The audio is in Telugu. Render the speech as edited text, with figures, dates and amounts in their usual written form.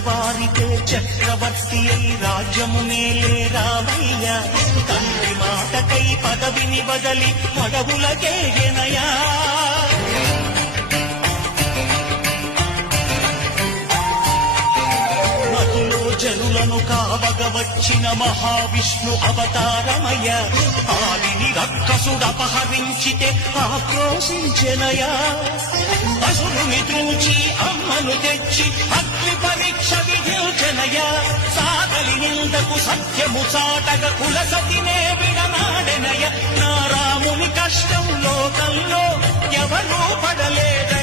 తెల్లవారితే చక్రవర్తి అయి రాజ్యము మేలే రావయ్య తండ్రి మాటకై పదవిని బదలి పదవులకేగెనయా జనులను కావగ వచ్చిన మహావిష్ణు అవతారమయ ఆదిని రక్కసుడపహరించితే ఆక్రోశించెనయా అసురుని త్రూచి అమ్మను తెచ్చి అగ్ని పరీక్ష విధించెనయా సాగలి నిందకు సత్యము చాటగ కులసతినే విడనాడెనయ నా రాముని కష్టం లోకంలో ఎవరూ పడలేద